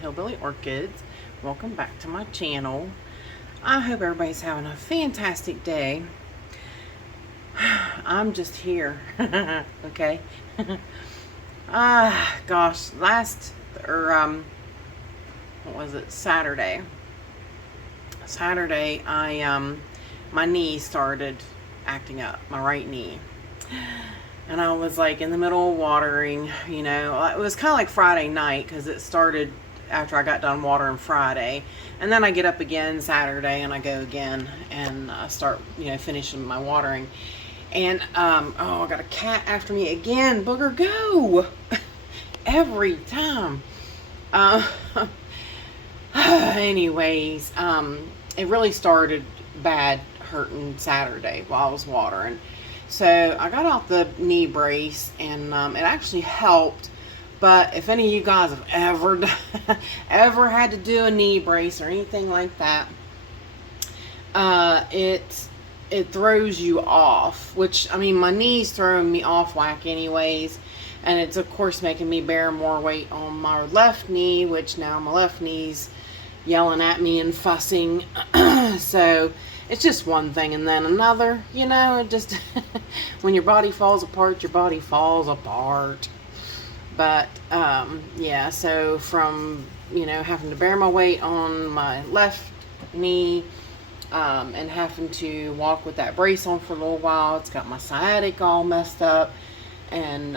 Hillbilly Orchids. Welcome back to my channel. I hope everybody's having a fantastic day. I'm just here. Okay. Gosh, what was it? Saturday, my knee started acting up, my right knee. And I was like in the middle of watering, you know. It was kind of like Friday night because it started after I got done watering Friday. And then I get up again Saturday and I go again and start, you know, finishing my watering. And, oh, I got a cat after me again. Booger, go! Every time. Anyways, it really started bad hurting Saturday while I was watering. So I got off the knee brace and it actually helped. But if any of you guys have ever had to do a knee brace or anything like that, it throws you off. Which, I mean, my knee's throwing me off whack anyways. And it's, of course, making me bear more weight on my left knee, which now my left knee's yelling at me and fussing. So it's just one thing and then another, you know. It just when your body falls apart, your body falls apart. But yeah, so from, you know, having to bear my weight on my left knee and having to walk with that brace on for a little while, it's got my sciatic all messed up. And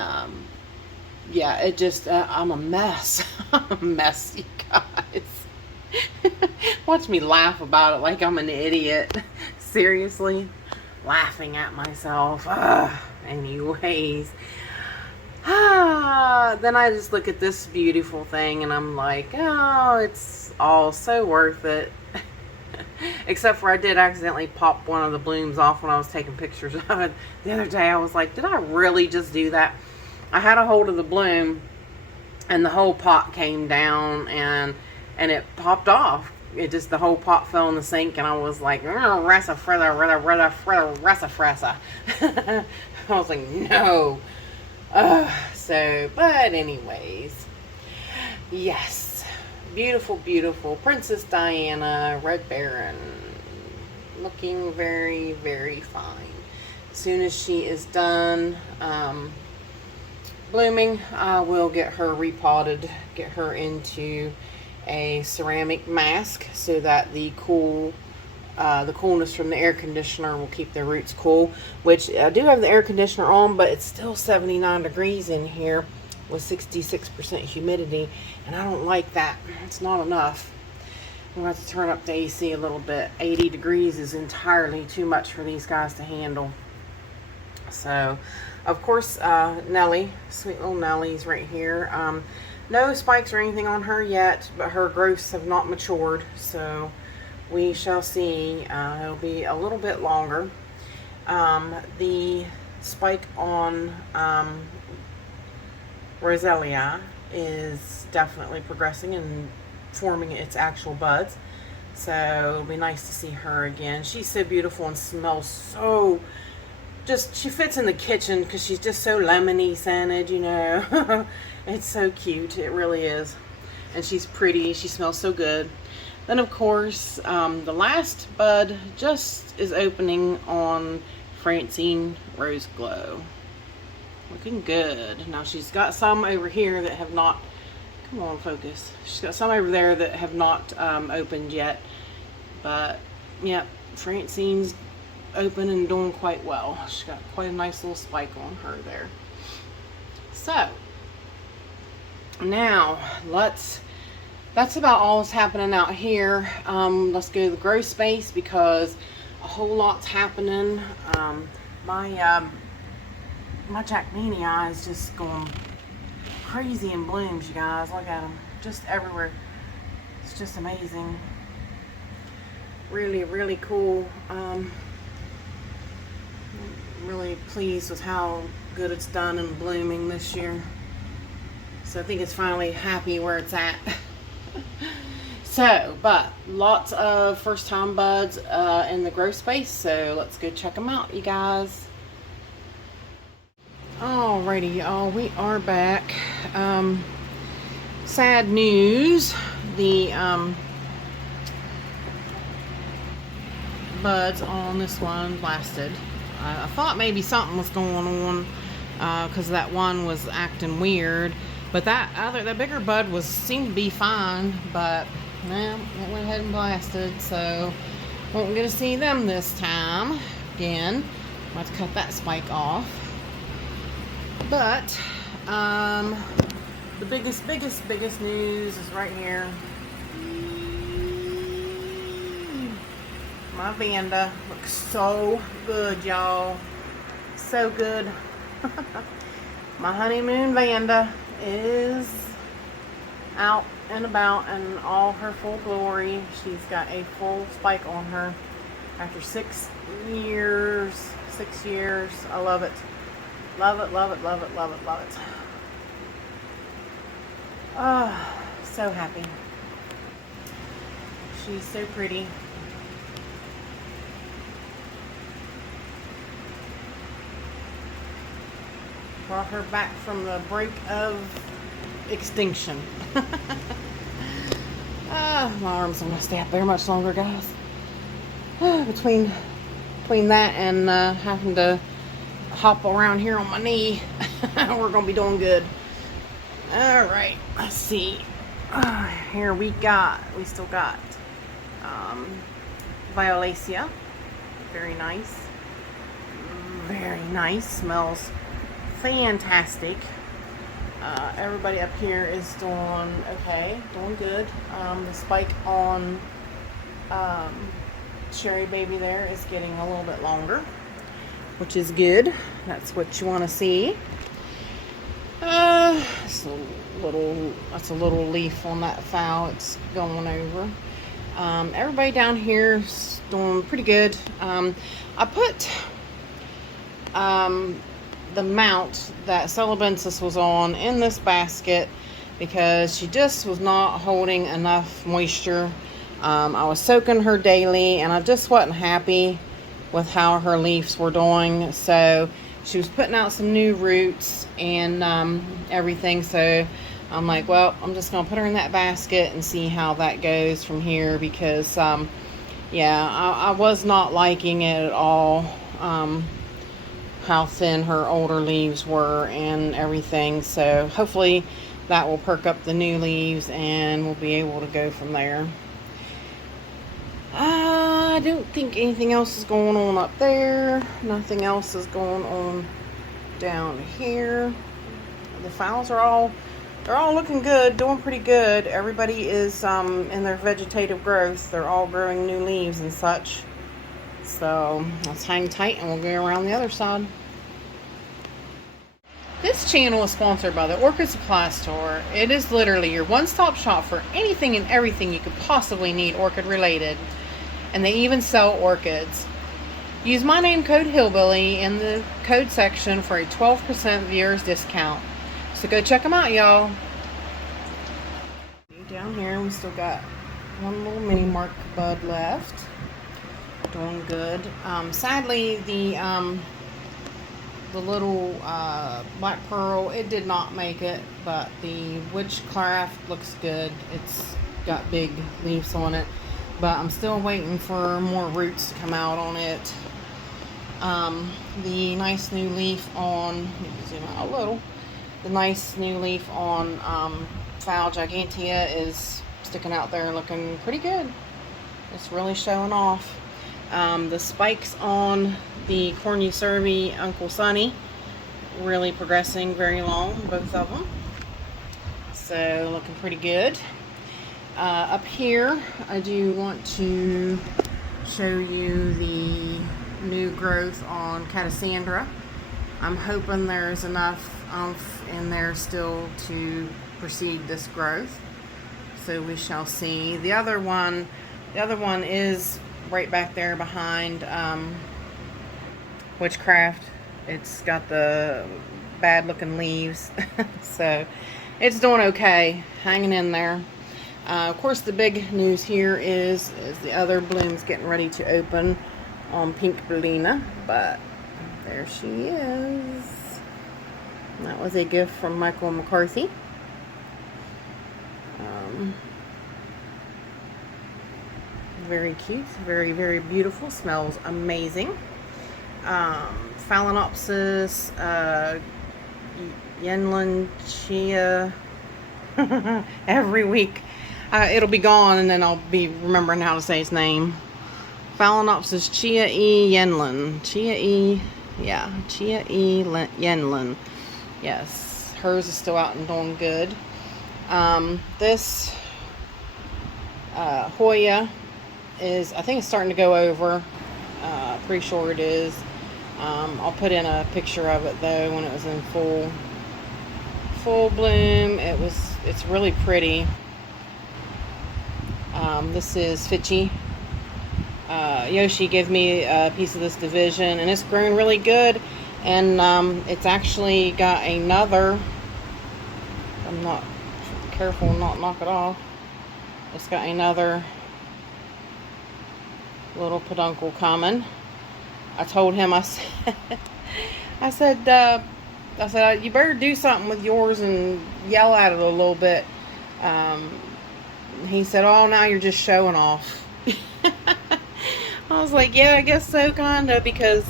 yeah, it just I'm a mess. I'm a mess, you guys. Watch me laugh about it like I'm an idiot. Seriously, laughing at myself. Anyways, then I just look at this beautiful thing and I'm like, oh, it's all so worth it. Except for I did accidentally pop one of the blooms off when I was taking pictures of it the other day. I was like, did I really just do that? I had a hold of the bloom and the whole pot came down and it popped off. It just, the whole pot fell in the sink and I was like, rasa fresa. I was like, no. So, but anyways, yes, beautiful, beautiful Princess Diana, Red Baron, looking very, very fine. As soon as she is done blooming, I will get her repotted, get her into a ceramic mask so that the coolness from the air conditioner will keep the roots cool, which I do have the air conditioner on, but it's still 79 degrees in here with 66% humidity, and I don't like that. It's not enough. I'm going to have to turn up the AC a little bit. 80 degrees is entirely too much for these guys to handle. So, of course, Nellie, sweet little Nellie's right here. No spikes or anything on her yet, but her growths have not matured, so we shall see. It'll be a little bit longer. The spike on Roselia is definitely progressing and forming its actual buds, so it'll be nice to see her again. She's so beautiful and smells so, just, she fits in the kitchen because she's just so lemony scented, you know. It's so cute, it really is. And she's pretty, she smells so good. Then, of course, the last bud just is opening on Francine Rose Glow. Looking good. Now, she's got some over here that have not, come on, focus. She's got some over there that have not opened yet. But, yeah, Francine's open and doing quite well. She's got quite a nice little spike on her there. So, now, that's about all that's happening out here. Let's go to the grow space because a whole lot's happening. My Jackmania is just going crazy in blooms, you guys. Look at them, just everywhere. It's just amazing. Really, really cool. Really pleased with how good it's done in blooming this year. So I think it's finally happy where it's at. So, but lots of first time buds in the grow space, so let's go check them out, you guys. Alrighty, y'all, we are back. Sad news. the buds on this one blasted. I thought maybe something was going on because that one was acting weird, but that bigger bud seemed to be fine, but well, it went ahead and blasted, so won't get to see them this time. Again, I'm going to cut that spike off. But the biggest news is right here. My Banda looks so good, y'all. So good. My honeymoon Banda is out and about in all her full glory. She's got a full spike on her after 6 years. 6 years. I love it. Love it, love it, love it, love it, love it. Oh, so happy. She's so pretty. Brought her back from the brink of extinction. My arms are going to stay up there much longer, guys. Between that and having to hop around here on my knee, we're going to be doing good. Alright, let's see. Here we still got Violacia. Very nice. Very nice. Smells fantastic. Everybody up here is doing okay, doing good. The spike on Cherry Baby there is getting a little bit longer, which is good. That's what you want to see. That's a little leaf on that foul. It's going over. Everybody down here is doing pretty good. I put the mount that Phalaenopsis was on in this basket because she just was not holding enough moisture. I was soaking her daily and I just wasn't happy with how her leaves were doing, so she was putting out some new roots and everything, so I'm like, well, I'm just gonna put her in that basket and see how that goes from here, because yeah, I was not liking it at all, how thin her older leaves were and everything. So hopefully that will perk up the new leaves and we'll be able to go from there. I don't think anything else is going on up there. Nothing else is going on down here. The phals are they're all looking good, doing pretty good. Everybody is in their vegetative growth. They're all growing new leaves and such. So let's hang tight and we'll go around the other side. This channel is sponsored by the Orchid Supply Store. It is literally your one-stop shop for anything and everything you could possibly need orchid related. And they even sell orchids. Use my name code Hillbilly in the code section for a 12% viewers discount. So go check them out, y'all. Down here we still got one little mini mark bud left. Doing good. Sadly, the little black pearl, it did not make it, but the witchcraft looks good. It's got big leaves on it, but I'm still waiting for more roots to come out on it. The nice new leaf on, let me zoom out a little. The nice new leaf on Gigantea is sticking out there looking pretty good. It's really showing off. The spikes on the Cornucervi Uncle Sonny really progressing very long, both of them. So looking pretty good. Up here, I do want to show you the new growth on Catasandra. I'm hoping there's enough oomph in there still to proceed this growth. So we shall see. The other one is right back there behind Witchcraft. It's got the bad looking leaves. So it's doing okay, hanging in there. Of course, the big news here is the other blooms getting ready to open on Pink Berlina, but there she is. That was a gift from Michael McCarthy. Very cute. Very, very beautiful. Smells amazing. Phalaenopsis, Yenlin Chia. Every week. It'll be gone and then I'll be remembering how to say his name. Phalaenopsis Chia E Yenlin. Chia E Yenlin. Yes, hers is still out and doing good. This Hoya is, I think it's starting to go over. Pretty sure it is. I'll put in a picture of it though when it was in full bloom. It's really pretty. This is Fitchy. Yoshi gave me a piece of this division and it's grown really good, and it's actually got another, I'm not careful not knock it off, it's got another little peduncle coming. I told him, I said you better do something with yours and yell at it a little bit. He said, oh, now you're just showing off. I was like, yeah, I guess so, kinda, because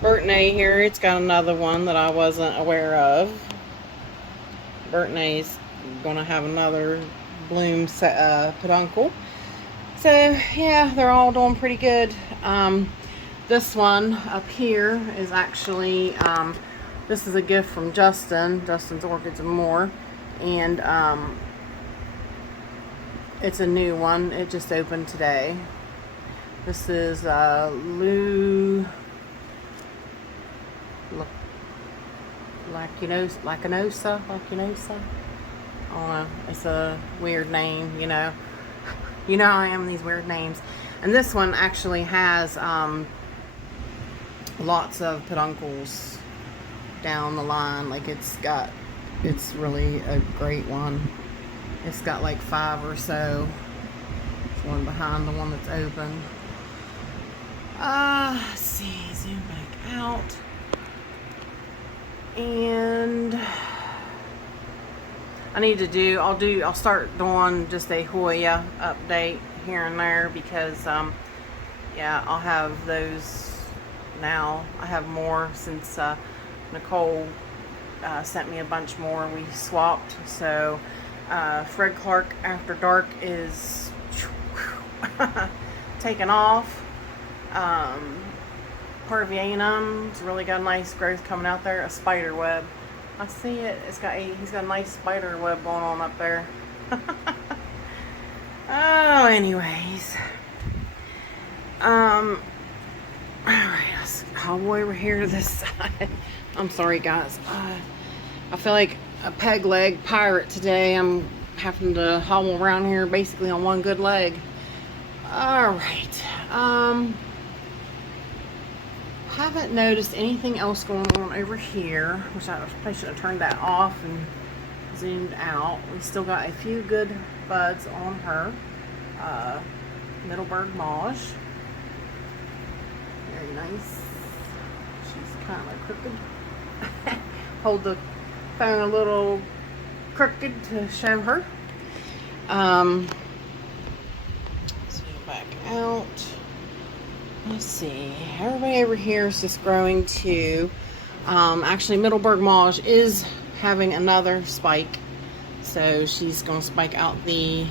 Bertnay here, it's got another one that I wasn't aware of. Bertnay's gonna have another bloom peduncle. So yeah, they're all doing pretty good. This one up here is actually this is a gift from Justin's Orchids and More, and it's a new one. It just opened today. This is Lacanosa. I don't know. It's a weird name, you know. You know how I am with these weird names. And this one actually has lots of peduncles down the line. Like it's really a great one. It's got like 5 or so. There's one behind the one that's open. Let's see, zoom back out. And I'll start doing just a Hoya update here and there, because yeah, I'll have those now. I have more since Nicole sent me a bunch more. We swapped. So Fred Clark After Dark is taking off. Parvianum's really got a nice growth coming out there. A spider web. I see it. He's got a nice spider web going on up there. Oh, anyways. Alright, let's Cowboy over here to this side. I'm sorry, guys. I feel like a peg leg pirate today. I'm having to hobble around here basically on one good leg. Alright. Haven't noticed anything else going on over here, which I probably should have turned that off and zoomed out. We still got a few good buds on her. Middleburg Mauge. Very nice. She's kind of crooked. Hold the phone a little crooked to show her. Let's go back out. Let's see. Everybody over here is just growing too. Actually, Middleburg Mauge is having another spike, so she's going to spike out the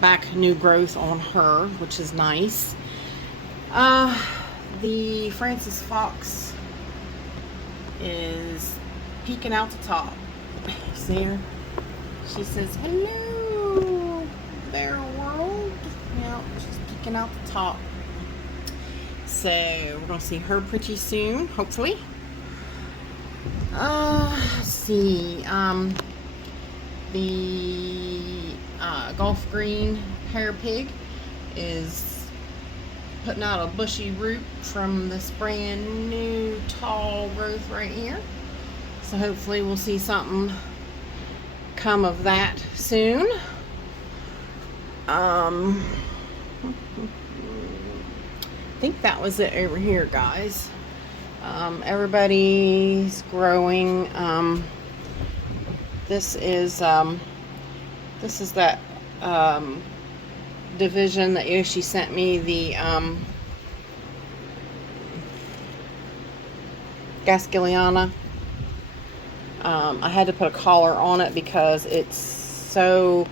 back new growth on her, which is nice. The Francis Fox is peeking out the top. See her? She says, hello there, world. Yeah, she's peeking out the top. So we're going to see her pretty soon, hopefully. Let's see. The Gulf Green Hair Pig is putting out a bushy root from this brand new tall growth right here. So hopefully we'll see something come of that soon. I think that was it over here, guys. Everybody's growing. This is that division that Yoshi sent me, the Gasquiliana. I had to put a collar on it because it's so,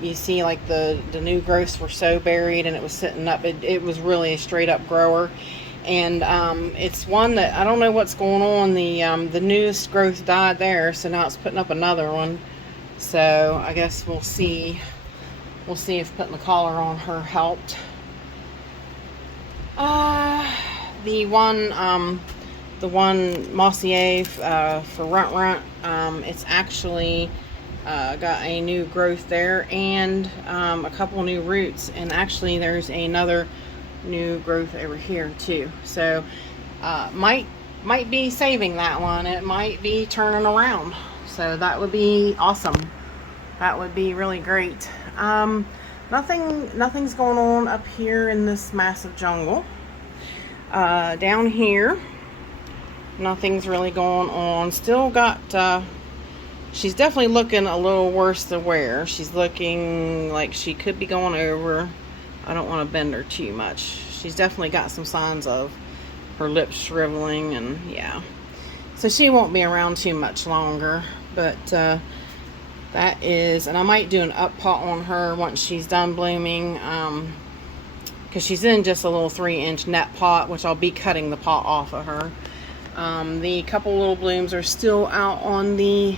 you see, like the new growths were so buried and it was sitting up. It was really a straight up grower. And it's one that I don't know what's going on. The newest growth died there, so now it's putting up another one. So I guess we'll see. We'll see if putting the collar on her helped. The one Mossier for Runt, it's actually got a new growth there and a couple new roots, and actually there's another new growth over here too. So might be saving that one. It might be turning around, so that would be awesome. That would be really great. Nothing's going on up here in this massive jungle. Down here, nothing's really going on. Still got, she's definitely looking a little worse than wear. She's looking like she could be going over. I don't want to bend her too much. She's definitely got some signs of her lips shriveling, and yeah. So she won't be around too much longer, but that is, and I might do an up pot on her once she's done blooming, because she's in just a little 3-inch net pot, which I'll be cutting the pot off of her. The couple little blooms are still out on the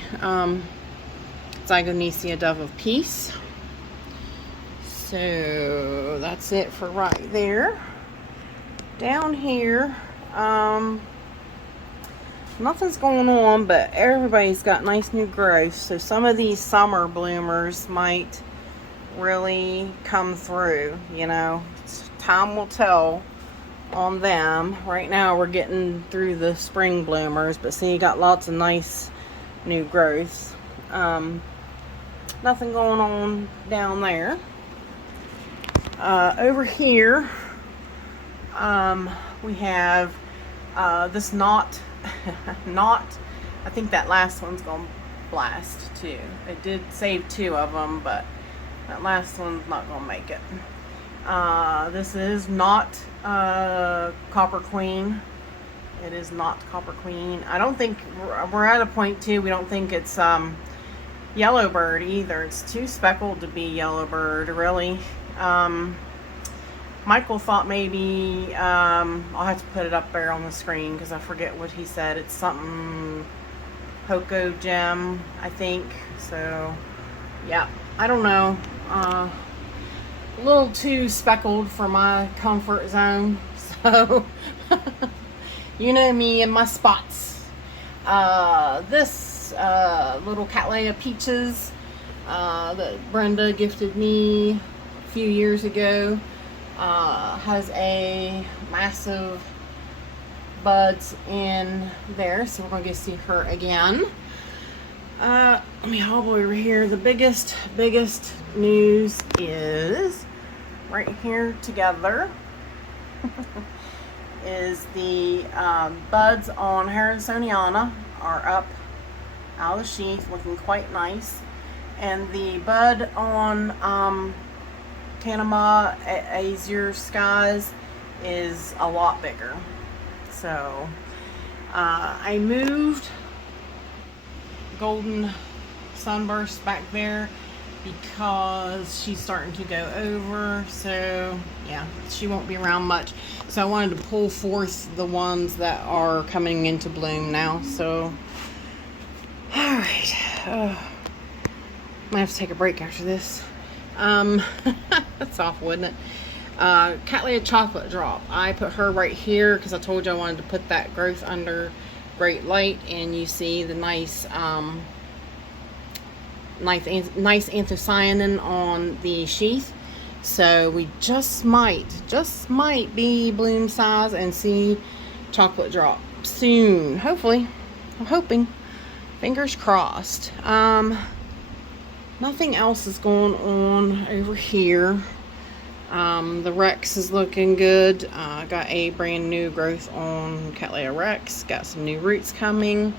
Zygopetalum Dove of Peace. So that's it for right there. Down here, nothing's going on, but everybody's got nice new growth. So some of these summer bloomers might really come through, you know. Time will tell on them. Right now we're getting through the spring bloomers, but see, you got lots of nice new growths. Nothing going on down there. Over here, we have this knot. I think that last one's gonna blast too. It did save 2 of them, but that last one's not gonna make it. This is not Copper Queen. It is not Copper Queen. I don't think we're at a point too. We don't think it's Yellowbird either. It's too speckled to be Yellowbird, really. Michael thought maybe, I'll have to put it up there on the screen because I forget what he said. It's something Poco Gem, I think. So, yeah, I don't know. A little too speckled for my comfort zone. So, you know me and my spots. This little Cattleya Peaches that Brenda gifted me a few years ago. Has a massive buds in there, so we're going to get to see her again. Let me hobble over here. The biggest news is right here together is the buds on Harrisoniana are up out of the sheath, looking quite nice, and the bud on Panama Azure Skies is a lot bigger. So I moved Golden Sunburst back there because she's starting to go over, so yeah, she won't be around much. So I wanted to pull forth the ones that are coming into bloom now. So alright, I'm gonna have to take a break after this. That's awful, isn't it? Cattleya Chocolate Drop. I put her right here because I told you I wanted to put that growth under great light, and you see the nice anthocyanin on the sheath. So we just might be bloom size and see chocolate drop soon. Hopefully, I'm hoping. Fingers crossed. Nothing else is going on over here. The Rex is looking good. Got a brand new growth on Cattleya Rex. Got some new roots coming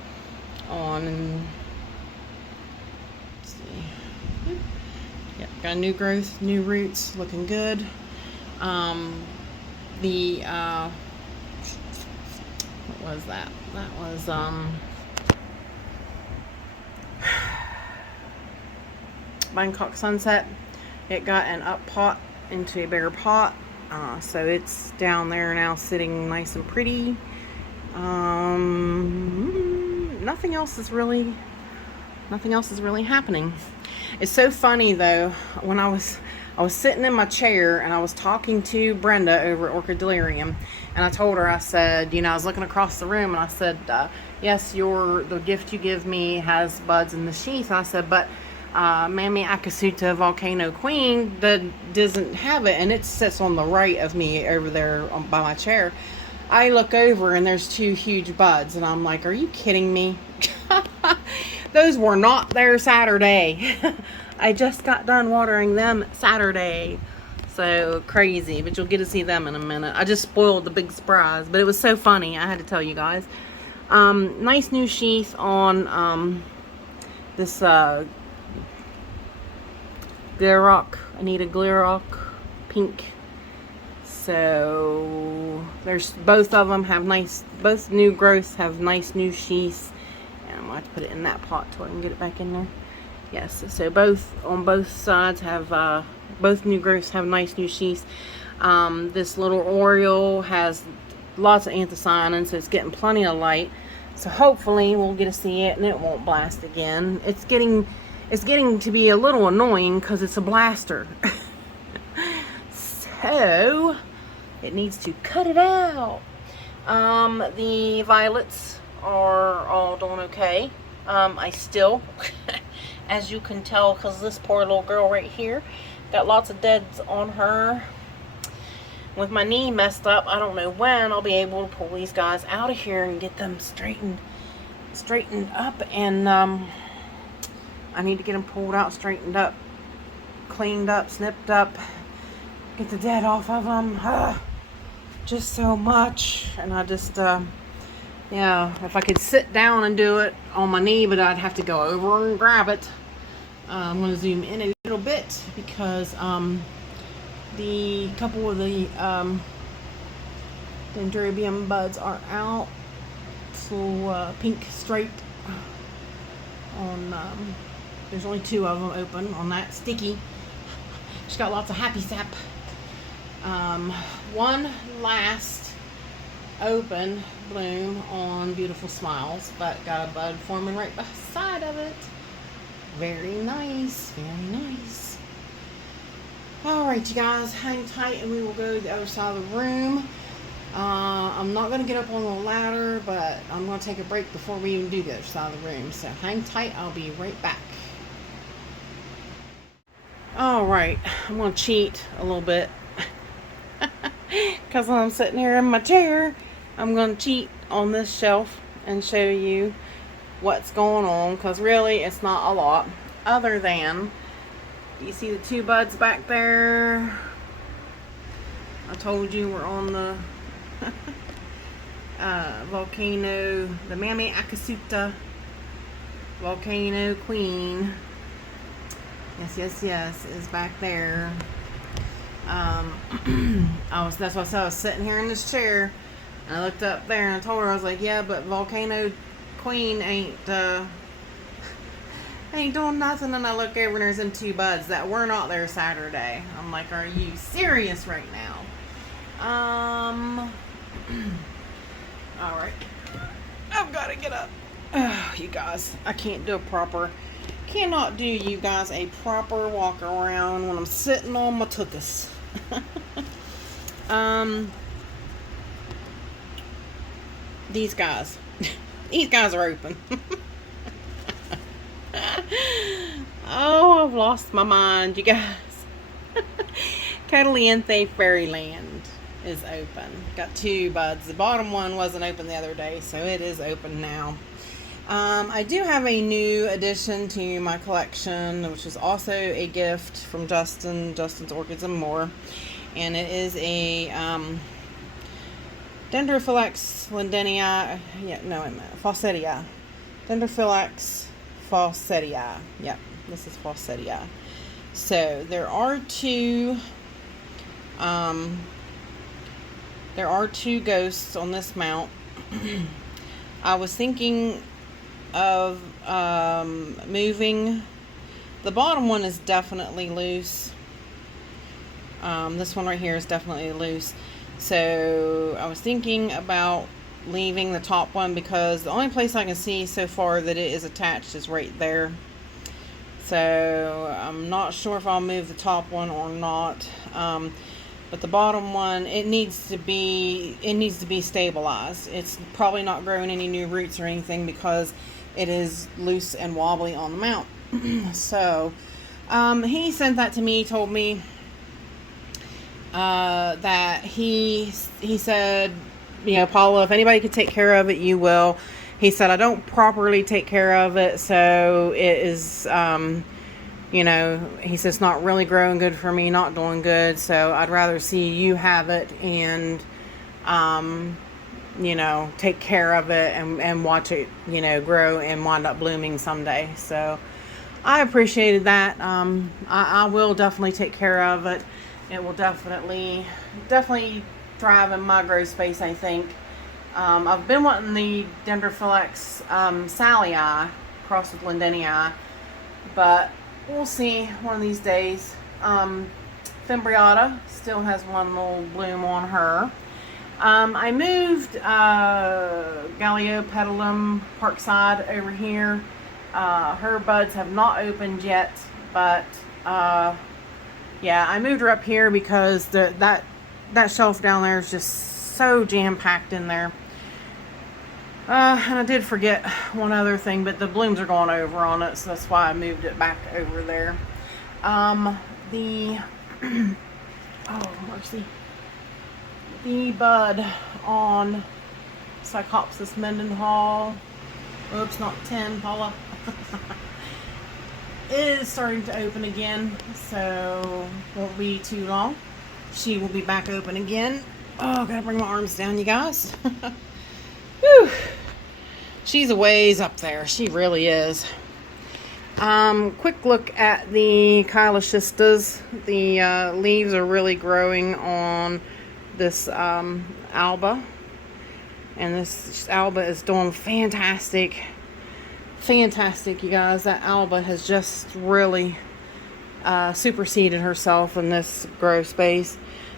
on. Let's see. Yep, got new growth, new roots, looking good. The what was that? That was Bangkok Sunset. It got an up pot into a bigger pot, so it's down there now, sitting nice and pretty. Nothing else is really happening. It's so funny though, when I was sitting in my chair and I was talking to Brenda over at Orchid Delirium, and I told her, I said, you know, I was looking across the room and I said, yes, the gift you give me has buds in the sheath. I said, but Mammy Akasuta Volcano Queen doesn't have it, and it sits on the right of me over there by my chair. I look over and there's 2 huge buds, and I'm like, are you kidding me? Those were not there Saturday. I just got done watering them Saturday. So crazy, but you'll get to see them in a minute. I just spoiled the big surprise, but it was so funny. I had to tell you guys. Nice new sheath on this Glarrock, Anita Glarrock pink. So there's both of them have nice, both new growths have nice new sheaths. And I'm gonna have to put it in that pot till I can get it back in there. Yes, so both on both sides have both new growths have nice new sheaths. This little Oriole has lots of anthocyanin, so it's getting plenty of light. So hopefully we'll get to see it and it won't blast again. It's getting to be a little annoying because it's a blaster. So it needs to cut it out. The violets are all doing okay. I still, as you can tell, because this poor little girl right here got lots of deads on her. With my knee messed up, I don't know when I'll be able to pull these guys out of here and get them straightened up. And I need to get them pulled out, straightened up, cleaned up, snipped up, get the dead off of them. Just so much. And I just, yeah, if I could sit down and do it on my knee, but I'd have to go over and grab it. I'm going to zoom in a little bit because the couple of the Dendrobium buds are out. So pink striped on, there's only 2 of them open on that sticky. She's got lots of happy sap. One last open bloom on Beautiful Smiles, but got a bud forming right beside of it. Very nice, very nice. Alright, you guys, hang tight and we will go to the other side of the room. I'm not going to get up on the ladder, but I'm going to take a break before we even do the other side of the room. So hang tight, I'll be right back. Alright, I'm going to cheat a little bit. Because when I'm sitting here in my chair, I'm going to cheat on this shelf and show you what's going on. Because really, it's not a lot. Other than, you see the 2 buds back there? I told you we're on the volcano, the Mammy Akasuta Volcano Queen. Yes, is back there. That's why I said I was sitting here in this chair, and I looked up there and I told her, I was like, yeah, but Volcano Queen ain't doing nothing. And I look over and there's them 2 buds that were not there Saturday. I'm like, are you serious right now? Alright, I've got to get up. You guys, I cannot do you guys a proper walk around when I'm sitting on my tuchus. These guys are open. Oh, I've lost my mind, you guys. Cattleya Fairyland is open. Got 2 buds. The bottom one wasn't open the other day, so it is open now. I do have a new addition to my collection, which is also a gift from Justin's Orchids and More. And it is a Dendrophylax Londonia, Falsettia. Dendrophylax Falsettia. Yep, this is Falsettia. So there are two ghosts on this mount. I was thinking of moving. The bottom one is definitely loose. This one right here is definitely loose. So I was thinking about leaving the top one because the only place I can see so far that it is attached is right there. So I'm not sure if I'll move the top one or not. But the bottom one, it needs to be stabilized. It's probably not growing any new roots or anything because it is loose and wobbly on the mount. So he sent that to me, told me that he said, you know, Paula, if anybody could take care of it, you will. He said, I don't properly take care of it, so it is, you know, he says it's not really growing good for me, not doing good, so I'd rather see you have it and, you know, take care of it and watch it, you know, grow and wind up blooming someday. So I appreciated that. I will definitely take care of it. It will definitely thrive in my grow space, I think. I've been wanting the Dendrophylax Salii crossed with Londonia, but we'll see one of these days. Fimbriata still has one little bloom on her. I moved Zygopetalum Parkside over here. Her buds have not opened yet, but yeah, I moved her up here because that shelf down there is just so jam-packed in there. And I did forget one other thing, but the blooms are going over on it, so that's why I moved it back over there. Oh, mercy. The bud on Zygopetalum Mendenhall, oops, not 10, Paula, is starting to open again, so won't be too long. She will be back open again. Oh, gotta bring my arms down, you guys. Whew. She's a ways up there. She really is. Quick look at the Kyla Sisters. The leaves are really growing on this alba. And this alba is doing fantastic. Fantastic, you guys. That alba has just really superseded herself in this grow space.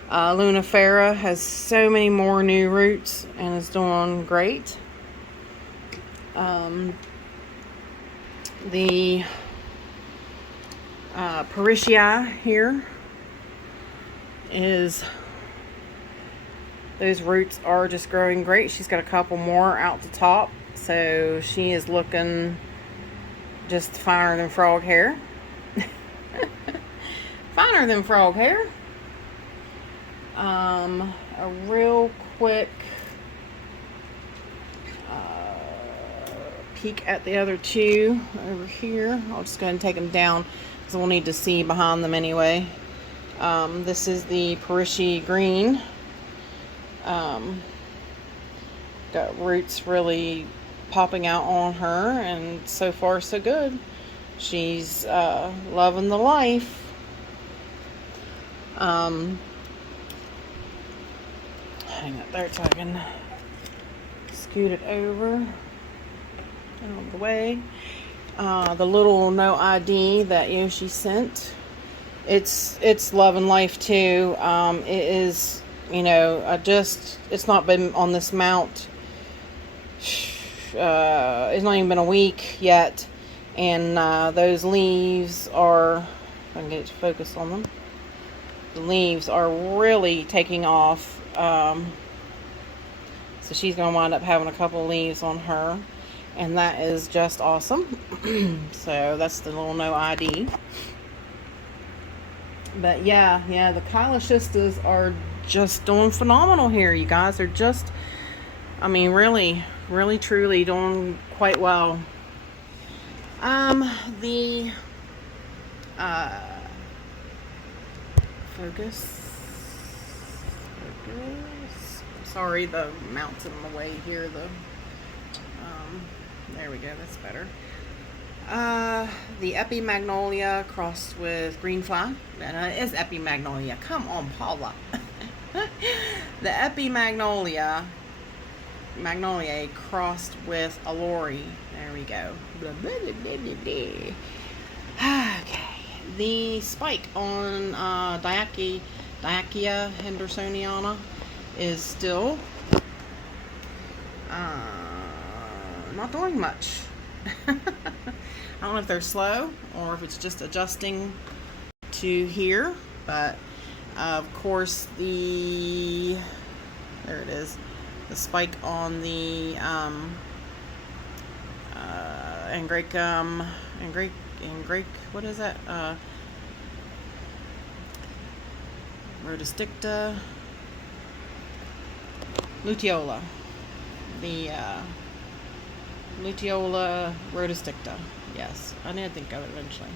Lunifera has so many more new roots and is doing great. The Parisia here is, those roots are just growing great. She's got a couple more out the top, so she is looking just finer than frog hair. Finer than frog hair. A real quick peek at the other two over here. I'll just go ahead and take them down because we'll need to see behind them anyway. This is the Parisia Green. Got roots really popping out on her, and so far so good. She's loving the life. Hang up there so I can scoot it over out of the way. The little no ID that Yoshi sent, it's loving life too. It is, you know, it's not been on this mount. It's not even been a week yet, and those leaves are, if I can get it to focus on them, the leaves are really taking off. So she's going to wind up having a couple leaves on her, and that is just awesome. So that's the little no ID. But yeah, the Kyla Sisters are just doing phenomenal here. You guys are just, I mean, really truly doing quite well. The focus. Sorry, the mount's in the way here. There we go. That's better. The Epimagnolia crossed with Greenfly. And it is Epimagnolia. Come on, Paula. The Epimagnolia crossed with Allori. There we go. Blah, blah, blah, blah, blah. Okay. The spike on Dyakia hendersoniana is still not doing much. I don't know if they're slow or if it's just adjusting to here, but of course there it is, the spike on the what is that? Rhodosticta, luteola. The luteola rhodosticta. Yes, I did think of it eventually.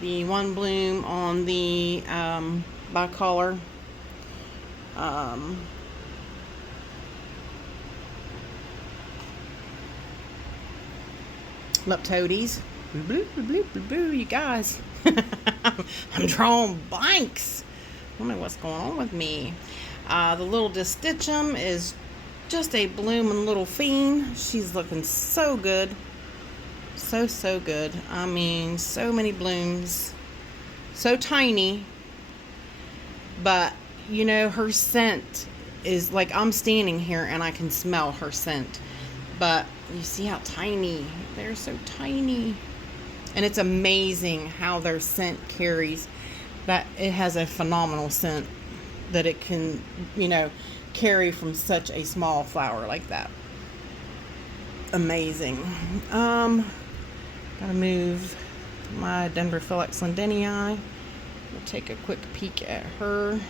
The one bloom on the bicolor Leptodes. You guys. I'm drawing blanks. I don't know what's going on with me. The little Distichum is just a blooming little fiend. She's looking so good. So good. I mean, so many blooms. So tiny. But, you know, her scent is like, I'm standing here and I can smell her scent. But you see how tiny. They're so tiny. And it's amazing how their scent carries. That it has a phenomenal scent that it can, you know, carry from such a small flower like that. Amazing. Gotta move my Dendrophylax londonii. We'll take a quick peek at her.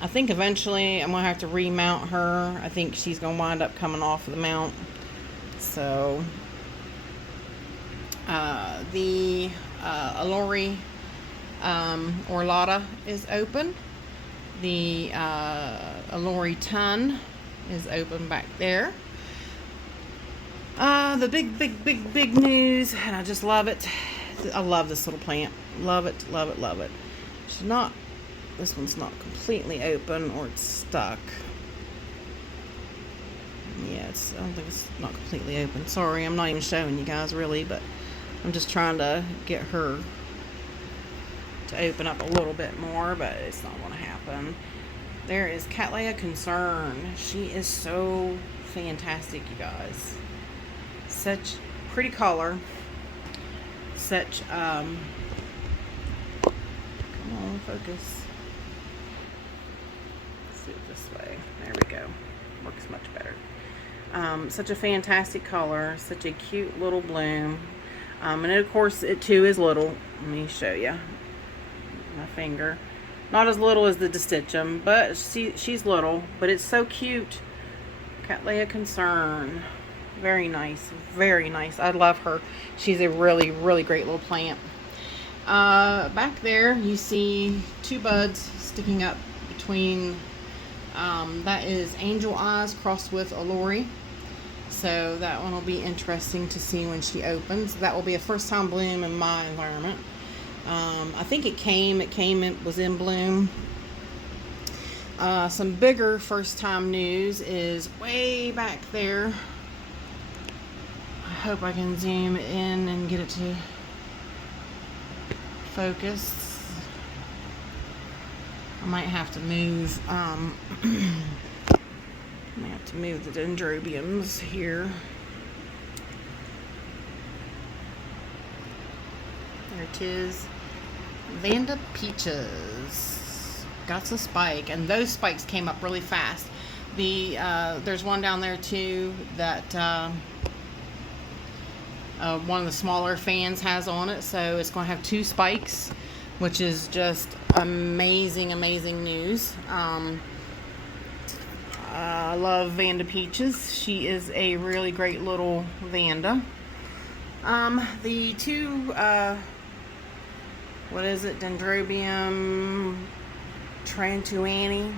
I think eventually I'm gonna have to remount her. I think she's gonna wind up coming off of the mount. So the Allori Orlata is open. The Allori Ton is open back there. The big news, and I just love it. I love this little plant. Love it. She's not, this one's not completely open, or it's stuck. Yeah, I don't think it's not completely open. Sorry, I'm not even showing you guys really, but I'm just trying to get her to open up a little bit more, but it's not going to happen. There is Cattleya Concern. She is so fantastic, you guys. Such pretty color. Such come on, focus. Let's do it this way. There we go. Works much better. Such a fantastic color. Such a cute little bloom. And of course it too is little. Let me show you my finger. Not as little as the Distichum, but she's little, but it's so cute. Cattleya Concern. Very nice. I love her. She's a really great little plant. Back there you see two buds sticking up between, that is Angel Eyes crossed with Allori. So that one will be interesting to see when she opens. That will be a first time bloom in my environment. I think it was in bloom. Some bigger first time news is way back there. I hope I can zoom in and get it to focus. I might have to move I might have to move the dendrobiums here. There it is. Banda Peaches got a spike, and those spikes came up really fast. There's one down there too that one of the smaller fans has on it, so it's going to have two spikes, which is just amazing news. I love Vanda Peaches. She is a really great little Vanda. The two what is it, Dendrobium Trantuani.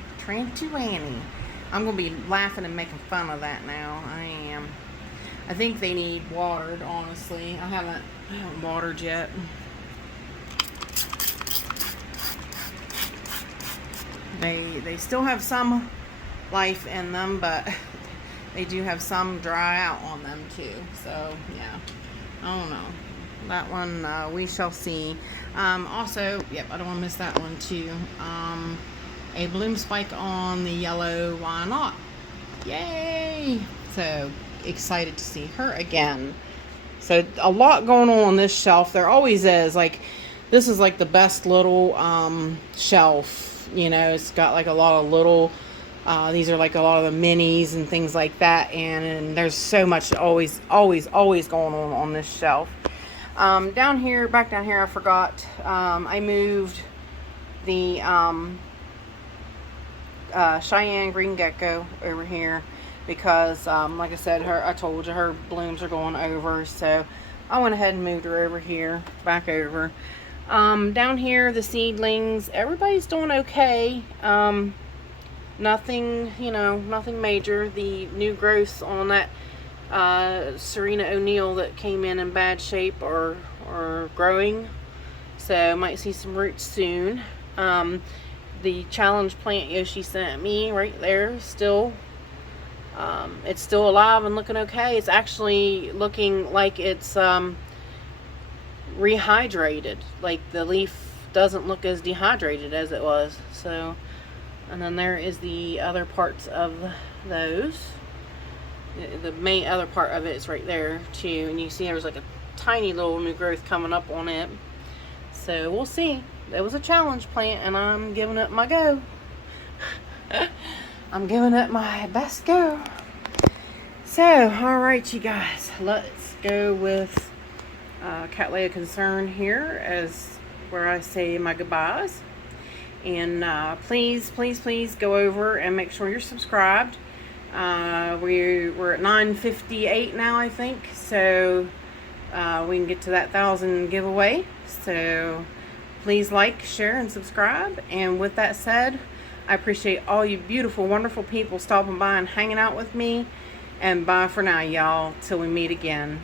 I'm gonna be laughing and making fun of that now. I am. I think they need watered, honestly. I haven't watered yet. They still have some life in them, but they do have some dry out on them too. So yeah, I don't know. That one we shall see. Also, yep, I don't want to miss that one too. A bloom spike on the yellow, why not? Yay! So excited to see her again. So a lot going on this shelf. There always is. Like, this is like the best little shelf. You know, it's got like a lot of little, these are like a lot of the minis and things like that. And there's so much always going on this shelf. Down here, back down here, I forgot. I moved the Cheyenne green gecko over here because, like I said, I told you her blooms are going over. So I went ahead and moved her over here, back over. Down here, the seedlings, everybody's doing okay. Nothing, you know, nothing major. The new growths on that Serena O'Neill that came in bad shape are growing, so might see some roots soon. The challenge plant Yoshi sent me right there, still it's still alive and looking okay. It's actually looking like it's rehydrated, like the leaf doesn't look as dehydrated as it was. So, and then there is the other parts of those. The main other part of it is right there too, and you see there's like a tiny little new growth coming up on it. So we'll see. It was a challenge plant and I'm giving it my go. I'm giving it my best go. So alright, you guys, let's go with Cattleya Concern here as where I say my goodbyes. And please go over and make sure you're subscribed. We're at 958 now, I think, so we can get to that 1,000 giveaway. So please like, share, and subscribe. And with that said, I appreciate all you beautiful, wonderful people stopping by and hanging out with me. And bye for now, y'all, till we meet again.